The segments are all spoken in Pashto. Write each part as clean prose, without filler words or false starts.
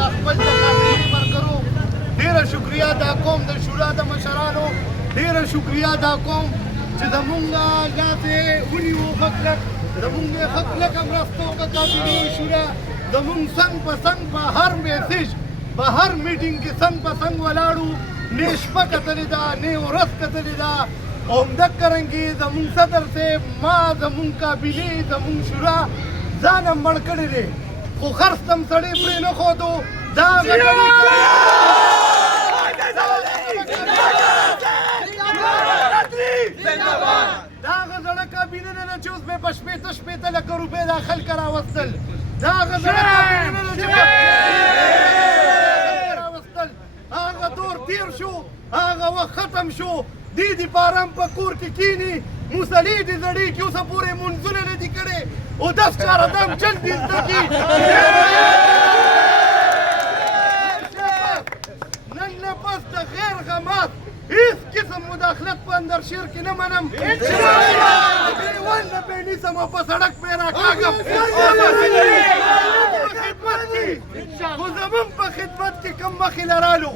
د خپل د قافلې ملګرو ډېره شکریه ادا کوم د شورا د مشرانو ډېره شکریه ادا کوم چې زمونږ داسې ونیو ښه کلک زمونږ نه ښه کلکه مرسته وکړه قافلې شورا زمونږ څنګ په څنګ په هر میسج په هر میټینګ کې څنګ په څنګ ولاړو نه شپه کتلې ده نه ورځ کتلې ده او همدغه رنګې زمونږ صدر صاحب ما زمونږ قابلې زمونږ شورا ځان هم مړ کړی دی خو خرڅ ته هم سړی پرې نه ښودو دا هغه زړه کابینه نه ده چې اوس به په شپېته شپېته لکه روپۍ دا خلک راوستل دا هغه زړه کابینه نه ده چې راوستل هغه دور تیر شو هغه وخت ختم شو دی په ارام په کور کې کینی موسلې دې زړې کې اوسه پورې منځونه نه دي کړې او 10 چاره دم چل دي زده کي نن نه پس د غیر غمات هیڅ قسم مداخلت په اندر شیر کې نه منم ګریوان نه به نیسم او په سړک پې راکاږم خو زمونږ په خدمت کې کم مخې لرالو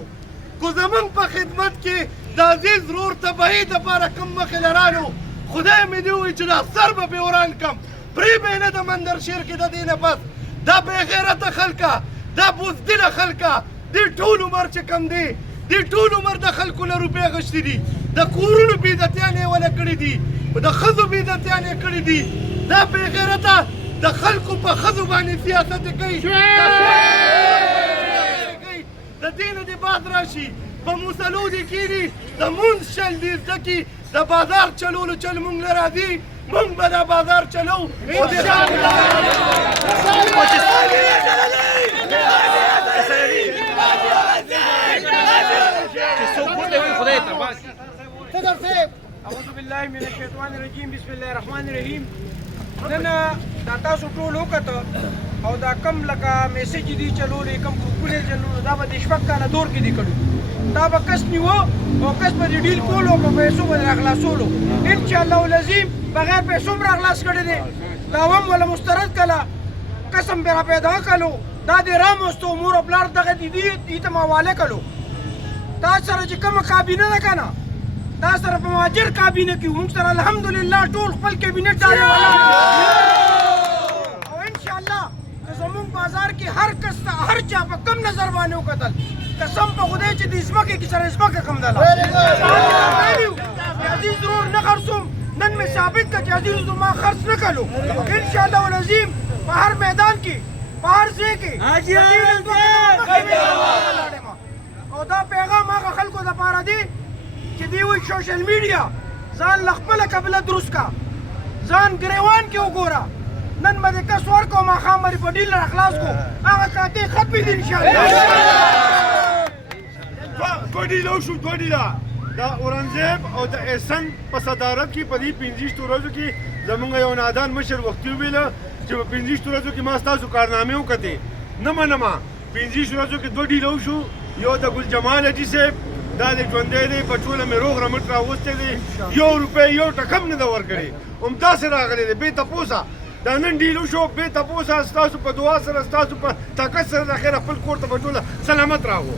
خو زمونږ په خدمت کې د عزیز رور تباهي دپاره کم مخې لرالو خدای مې دې ووایي چې دا سر به پې وران کړم پرې به یې نه د مندر شیر کې د دې نه پس دا بې غیرته خلکه دا بزدله خلکه دې ټول عمر چې کم دی دې ټول عمر د خلکو نه روپۍ اخیستې دي د کورونو بېعزتیان یې وله کړي دي د ښځو بېعزتیان یې کړي دي دا بې غیرته د خلکو په ښځو باندې سیاست یې کوي د دې نه دې باد راشي په موسلو دې کېني د مونځ چل دې زده کي د بازار چلولو چل مونږ نه راځي مونږ به دا بازار چلو او دې صدر صاحب اعوذ بالله من الشیطان الرجیم بسم الله الرحمن الرحیم نن دا تاسو ټول وکړه او دا کم لکه میسج دي چلولې کم ګروپونه چلولې دا به د شپږ کاله دور کې دي کړو دا به کس نیو او کس به ډیل کولو په پیسو باندې راخلاصولو ان شاء الله العظیم بغیر پیسو راخلاص کړي دي دا هم ولا مسترد کله قسم به پیدا کړو دا د راموستو امور پلار دغه دي ته مواله کړو دا سره چې کوم کابینه ده کنه دا سره په مهاجر کابینه کې موږ سره الحمدلله ټول خپل کابینټ داري والا او ان شاء الله زموږ بازار کې هر کس ته هر چا په کم نظر باندې وکتل قسم په خدای چې د ځمکې کې سره ځمکه کم ده عزیز ضرور نه خرڅوم نن مې ثابت کړ چې عزیز ما خرڅ نه کړو ان شاء الله العظیم په هر میدان کې په هر ځای کې او دا پیغام هغه خلکو دپاره دی چې دی وایي سوشل میډیا ځان له خپله قبله دروست کا ځان ګریوان کې وګوره نن به دې کس ورکړو ماښام به دې په ډیل را خلاص کړو هغه قاطع ختمې دي انشاءالله دوه ډیله وشو دوه ډیله د اورنګزیب او د احسن په صدارت کې په دې 25 ورځو کې زمونږ یو نادان مشر وختي وویله چې په 25 ورځو کې ما ستاسو کارنامې وکتې نه منمه 25 ورځو کې دوه ډیله وشو یو د ګل جمال حاجي صاحب دا د ژوندی دی په ټوله مې روغ رمټ راوستی دی یو روپۍ یو ټکم نه ده ورکړې همداسې راغلی دی بې تپوسه دا نن ډیل وشو بې تپوسه ستاسو په دعا سره ستاسو په طاقت سره د خیر خپل کور ته په ټوله سلامت راغو